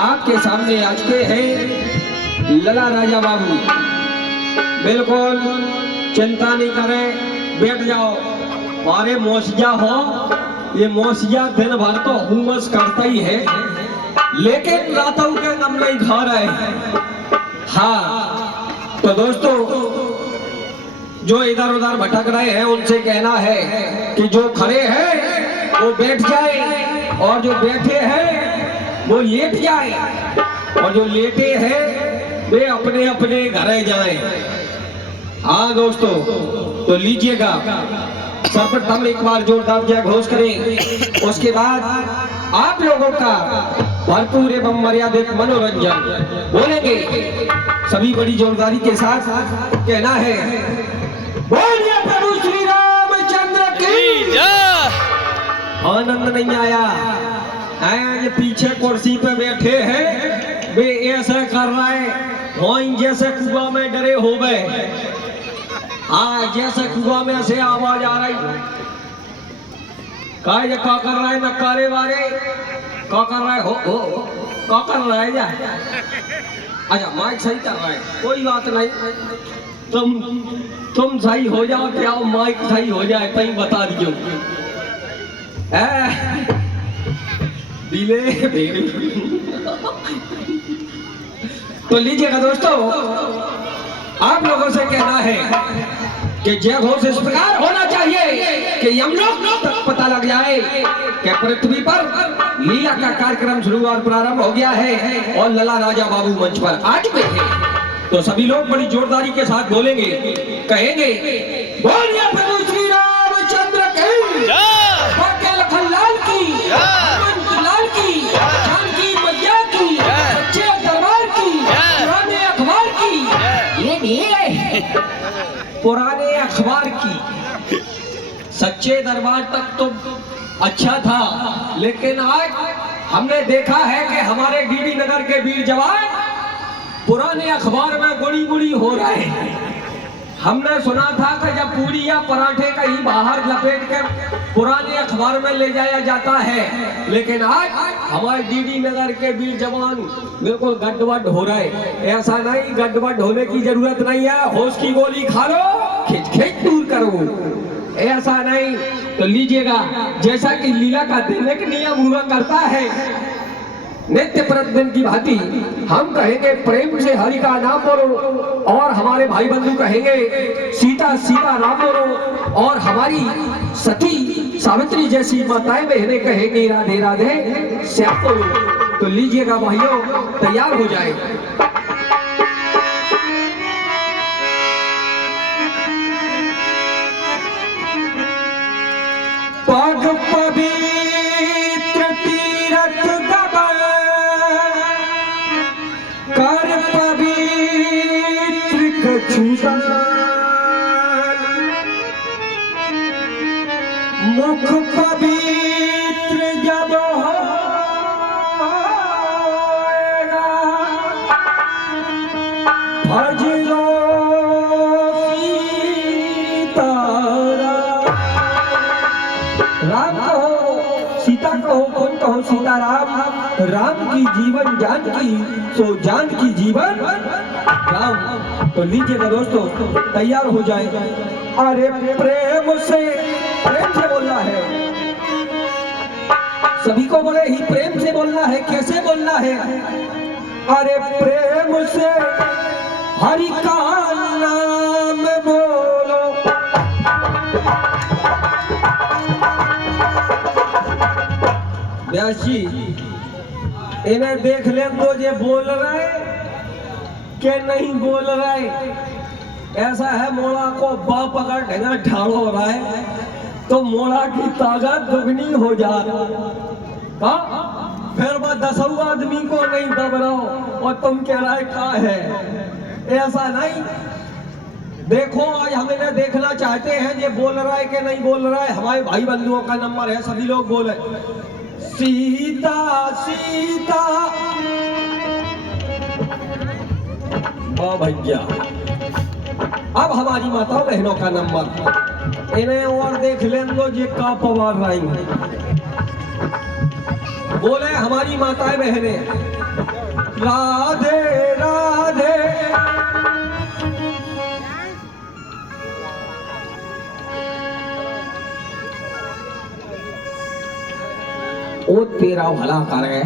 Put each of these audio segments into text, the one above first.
आपके सामने आज के हैं लला राजा बाबू। बिल्कुल चिंता नहीं करें, बैठ जाओ। हमारे मौसिया हो, ये मौसिया दिन भर तो हुमस करता ही है, लेकिन रातों के नम नहीं खा रहे हैं। हाँ तो दोस्तों, जो इधर उधर भटक रहे हैं उनसे कहना है कि जो खड़े हैं वो बैठ जाए और जो बैठे हैं वो लेट जाए और जो लेटे हैं वे अपने अपने घरे जाएं। हाँ दोस्तों, तो लीजिएगा सर्वप्रथम एक बार जोरदार जय घोष करें, उसके बाद आप लोगों का भरपूर एवं मर्यादित मनोरंजन बोलेंगे। सभी बड़ी जोरदारी के साथ कहना है, बोलिए प्रभु श्री रामचंद्र की जय। आनंद नहीं आया? ये पीछे कुर्सी पे बैठे हैं, वे ऐसा कर रहे हैं जैसे कुआं में डरे हो गए। हाँ, जैसे कुआं में से आवाज आ रही, क्या कर रहा है नकारे वाले, क्या कर रहा है हो क्या कर रहा है? अच्छा माइक सही कर रहा है, कोई बात नहीं, तुम सही हो जाओ, क्या माइक सही हो जाए कहीं बता दियो। दिले तो लीजिएगा दोस्तों, आप लोगों से कहना है कि जय घोष इस प्रकार होना चाहिए कि यमलोक तक पता लग जाए कि पृथ्वी पर लीला का कार्यक्रम शुरू और प्रारंभ हो गया है और लला राजा बाबू मंच पर आ चुके हैं। तो सभी लोग बड़ी जोरदारी के साथ बोलेंगे, कहेंगे, बोलिए प्रभु श्री रामचंद्र की जय, लखनलाल की जय, लाल की जानकी मैया की सच्चे दरबार की, पुराने अखबार की, ये नहीं पुराने अखबार की, सच्चे दरबार तक तो अच्छा था, लेकिन आज हमने देखा है कि हमारे डीडी नगर के वीर जवान पुराने अखबार में गुड़ी गुड़ी हो रहे हैं। हमने सुना था कि जब पूरी या पराठे कहीं बाहर लपेट कर पुराने अखबार में ले जाया जाता है, लेकिन आज हमारे डीडी नगर के वीर जवान बिल्कुल गड्ढवड हो रहे। ऐसा नहीं, गड्ढवड होने की जरूरत नहीं है, होश की गोली खा लो, खिंच खिंच दूर करो, ऐसा नहीं। तो लीजिएगा, जैसा कि लीला का देने का नियम हुआ करता है, नित्य प्रतिदिन की भांति हम कहेंगे प्रेम से हरि का नाम बोलो, और हमारे भाई बंधु कहेंगे सीता सीता राम बोलो, और हमारी सती सावित्री जैसी माताएं बहनें कहेंगी राधे राधे श्याम बोलो। तो लीजिएगा भाइयों, तैयार हो जाए। पग पवित्र तीरथ कर पवित्र कछुदान, मुख पवित्र जब होएगा, भज लो सीताराम। राम कहो, सीता कहो, कौन कहो सीताराम। राम की जीवन जानकी, सो जानकी जीवन राम। तो लीजिएगा दोस्तों, तैयार हो जाए। अरे प्रेम से बोलना है, सभी को बोले ही प्रेम से बोलना है। कैसे बोलना है? अरे प्रेम से हरि का नाम बोलो, व्यास जी इन्हें देख ले तो ये बोल रहे कि नहीं बोल रहे। ऐसा है, मोड़ा को बाप अगर ढंगा ढाल हो रहा है तो मोड़ा की ताकत दुगनी हो जा रहा, फिर वह 10 आदमी को नहीं दब रहा और तुम कह रहा है क्या है। ऐसा नहीं, देखो आज हम इन्हें देखना चाहते हैं ये बोल रहा है कि नहीं बोल रहा है। हमारे भाई बंधुओं का नंबर है, सभी लोग बोले सीता सीता। वाह भैया, अब हमारी माताओं बहनों का नंबर, इन्हें और देख लें लो ये का पवार रही बोले हमारी माताएं बहनें राधे राधे। ओ तेरा भला कर गए,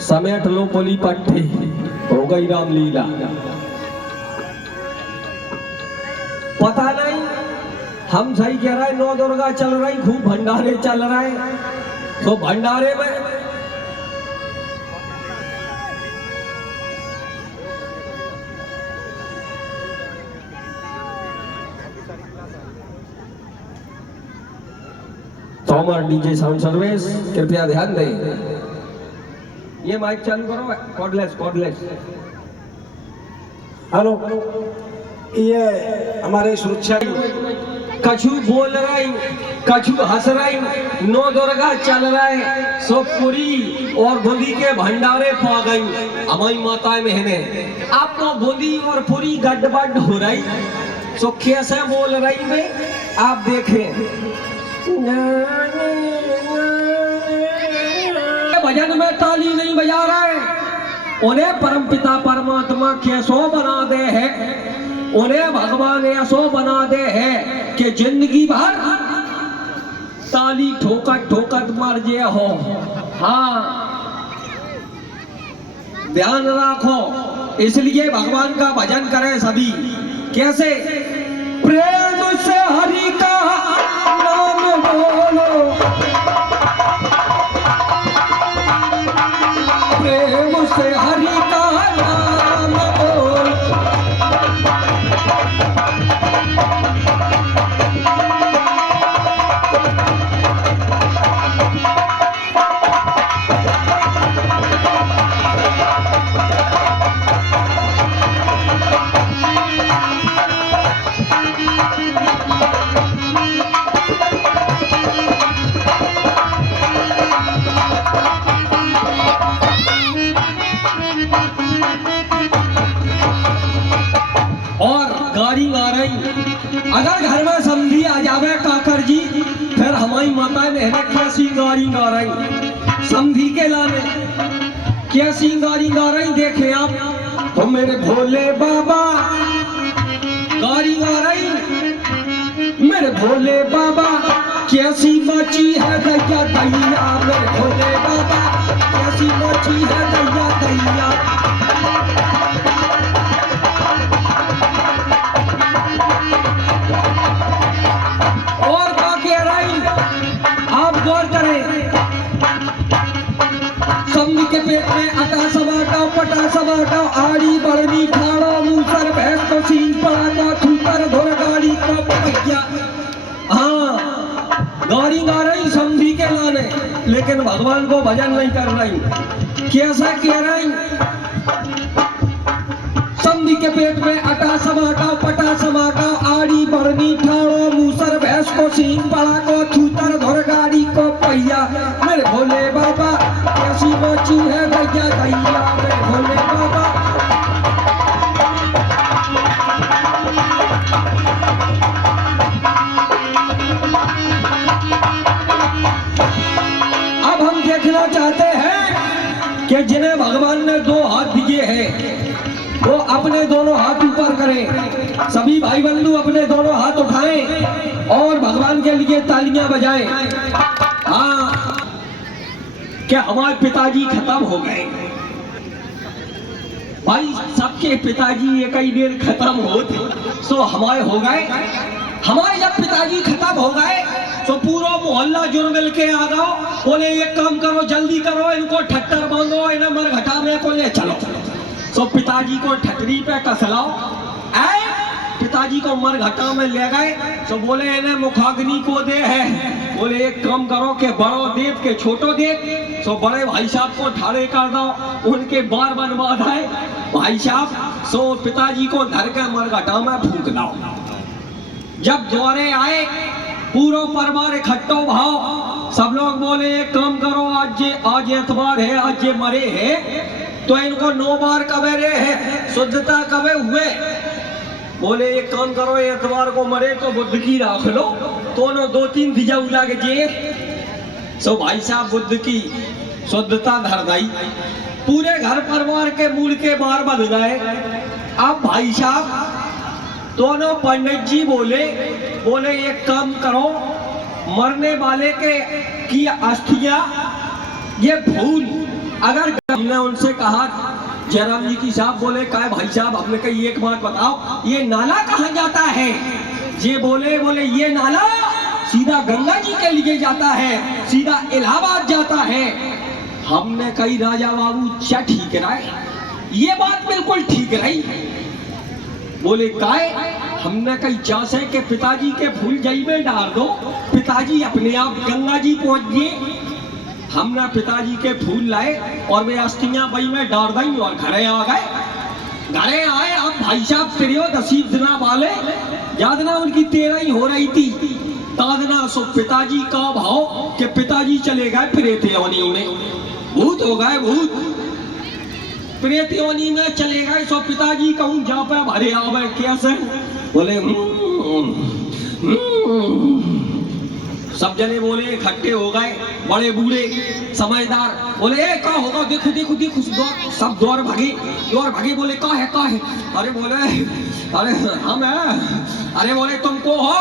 समेट लो पोली पट्टी, हो गई रामलीला। पता नहीं हम सही कह रहे, नौ दुर्गा चल रही, खूब भंडारे चल रहे, तो भंडारे में तोमर डीजे साउंड सर्विस कृपया ध्यान दें। ये माइक चालू करो, कॉर्डलेस कॉर्डलेस। हेलो, ये हमारे सुरक्षा कछु बोल रही, कछु हंस रही, नौ दुर्गा चल रहे, सो पूरी और बूंदी के भंडारे पा गई हमारी माताएं बहनें। आपको बूंदी और पूरी गड़बड़ हो रही, सो कैसे बोल रही में आप देखें। भजन में ताली नहीं बजा रहे, उन्हें परमपिता परमात्मा कैसो बना दे है, उन्हें भगवान ऐसो बना दे है कि जिंदगी भर ताली ठोकत ठोकत मर जे हो। हाँ, ध्यान रखो, इसलिए भगवान का भजन करें सभी। कैसे? प्रेम से हरि का नाम बोलो, प्रेम से हरि का नाम बोलो। अगर घर में समधी आ जावे काकर जी, फिर हमारी माताएं बहनें कैसी गाड़ी गा रही समधी के लाने, कैसी गाड़ी गा रही देखे आप। तो मेरे भोले बाबा गाड़ी गा रही, मेरे भोले बाबा कैसी मची है दैया दैया, मेरे भोले बाबा कैसी मची है दैया दैया। समधी के पेट में अटा समाटा पटा समाटा, आड़ी बड़नी ठाड़ा मूसर भैंस को सीन पड़ा का थूतर धुर गाड़ी का पहिया। हाँ, गाड़ी गा रही समधी के लाने, लेकिन भगवान को भजन नहीं कर रही। कैसा कह रही? समधी के पेट में अटा समाटा पटा समाटा, आड़ी बड़नी ठाड़ा मूसर भैंस को सीन पड़ा को थूतर धुर गाड़ी को पहिया। मेरे भोले बाबा कैसी मची है दैया दैया, मेरे भोले बाबा। अब हम देखना चाहते हैं कि जिन्हें भगवान ने दो हाथ दिए हैं वो अपने दोनों हाथ ऊपर करें। सभी भाई बंधु अपने दोनों हाथ उठाएं और भगवान के लिए तालियां बजाएं। हाँ, क्या हमारे पिताजी खत्म हो गए? भाई सबके पिताजी एक ही देर खत्म होते, सो हमारे हो गए। हमारे जब पिताजी खत्म हो गए तो पूरा मोहल्ला जुड़ मिल के आ जाओ, बोले एक काम करो, जल्दी करो, इनको ठट्टर बांधो, इन्हें मरघटा में को ले चलो। तो पिताजी को ठटरी पे कसलाओ, आए पिताजी को मरघटा में ले गए। तो बोले इन्हें मुखाग्नि को दे है, बोले एक काम करो कि बड़ो देव के छोटो देव, तो बड़े भाई साहब को ठाड़े कर दो, उनके बार बर्बाद है भाई साहब। सो पिताजी को धर के मरघटा में फूंक दो। जब द्वारे आए पूरा परिवार इकट्ठो भाव, सब लोग बोले एक काम करो, आज एतवार है, आज ये मरे है तो इनको 9 बार कबेरे है, शुद्धता कबे हुए। बोले एक काम करो, एतवार को मरे तो बुद्ध की राख लो, दोनों 2-3 भिजाऊ लागे जे। सो भाई साहब बुद्ध की शुद्धता धर दाई, पूरे घर परिवार के मूल के बार बन गए। अब भाई साहब दोनों पंडित जी बोले एक काम करो, मरने वाले के की अस्थियां ये फूल, अगर हमने उनसे कहा, जयराम जी की साहब बोले क्या भाई साहब, हमने कही एक बात बताओ, ये नाला कहाँ जाता है? ये बोले ये नाला सीधा गंगा जी के लिए जाता है, सीधा इलाहाबाद जाता है। हमने कही राजा बाबू क्या ठीक रहे, ये बात बिल्कुल ठीक रही। बोले काय? हमने कही जैसे के पिताजी के फूल जई में डाल दो, पिताजी अपने आप गंगा जी पहुंच गए। हमने पिताजी के फूल लाए और वे अस्थियां बई में डाल दी और घरे आ गए। घरे आए, अब भाई साहब त्रयोदशी दिना वाले यादना उनकी 13 ही हो रही थी, दादना सो पिताजी का भाव कि पिताजी चले गए प्रेत योनि में, भूत हो गए, भूत प्रेत योनि में चले गए। सो पिताजी कहूं जा पे भरे आवे कैसे? बोले सब जने बोले इकट्ठे हो गए, बड़े बूढ़े समझदार बोले ए का होगा, देखो देखो देखो, सब दौड़ भागे बोले का है? अरे बोले अरे हम है। अरे बोले तुमको हो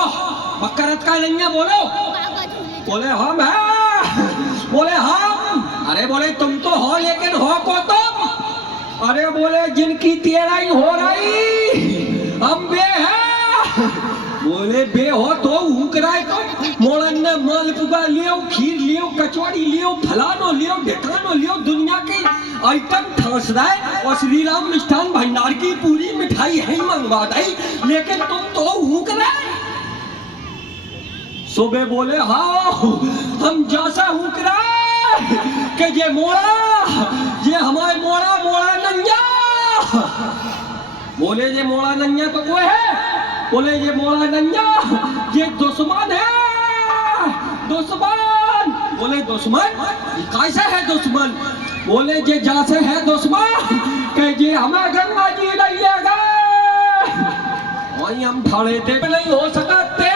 बकरत का नहीं है? बोले हम है। बोले हम। अरे बोले तुम तो हो, लेकिन हो को तुम? अरे बोले जिनकी 13 ही हो रही, हम बे है। बोले बे हो तो ऊक रहा है, तो मोड़न ने मालपुआ लियो, खीर लियो, कचौड़ी लियो, फलानो लियो, ढेकानो लियो, दुनिया के आइटम ठस रहा है, और श्री राम मिष्ठान भंडार की पूरी मिठाई है मंगवा दी, लेकिन तुम तो ऊक रहे। सुबह बोले हाँ हम जैसा ऊक रहे कि ये मोड़ा, ये हमारे मोड़ा नंजा। बोले ये मोड़ा नंजा तो वो है? बोले ये मोड़ा नंजा ये दुश्मन है, दुश्मन। बोले दुश्मन कैसे है दुश्मन? बोले ये जैसे है दुश्मन कि ये हमें गंगा जी ले गए, वही हम खड़े थे, नहीं हो सकते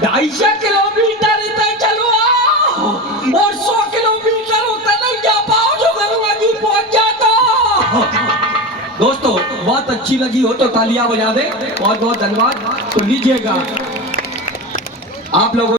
250 किलोमीटर इतने चलो और 100 किलोमीटर उतना नहीं जा पाओ जो गंगा जी पहुंच जाता। दोस्तों बहुत अच्छी लगी हो तो तालियां बजा दे, बहुत बहुत धन्यवाद। तो लीजिएगा आप लोगों